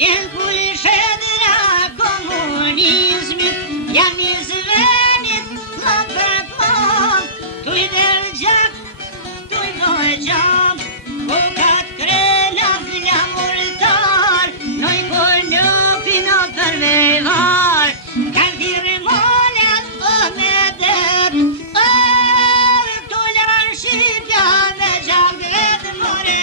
Jenë kulishedra komunizmit, jam i zvenit më për plon, tuj del gjak, tuj doj gjam, po katë krena glamurtar, noj po lupi në përvevar, kanë dirë molet o me det, tu lanë shqipja me gjak vetë more.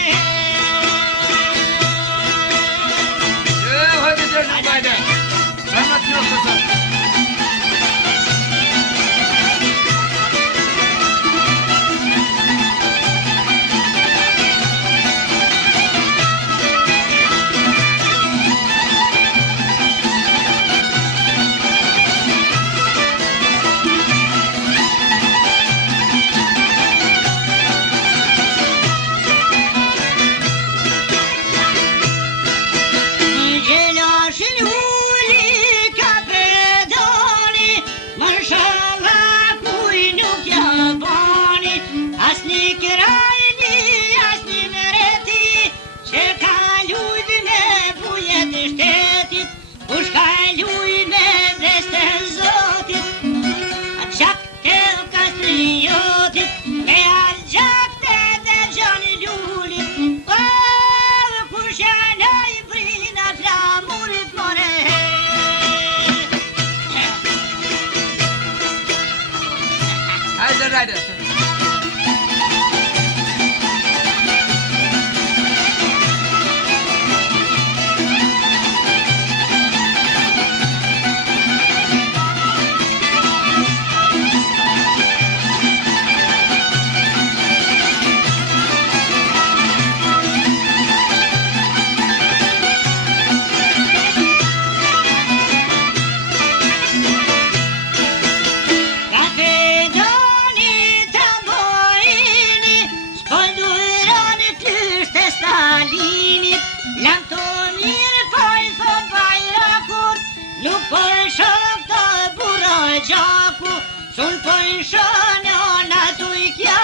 Sun për shënjo në tuj kja,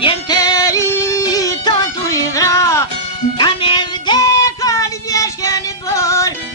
jem të rriton tuj vra, ka me vdekan vjeshke në bërë,